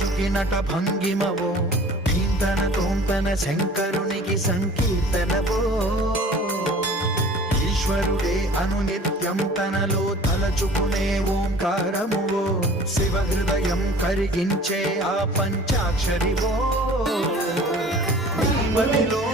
రాజుకి నట భంగిమవో ధీంతన తోంతన శంకరునికి సంకీర్తనవో ఈశ్వరుడే అనునిత్యం తనలో తలచుకునే ఓంకారమువో శివ హృదయం కరిగించే ఆ పంచాక్షరివో నీ మదిలో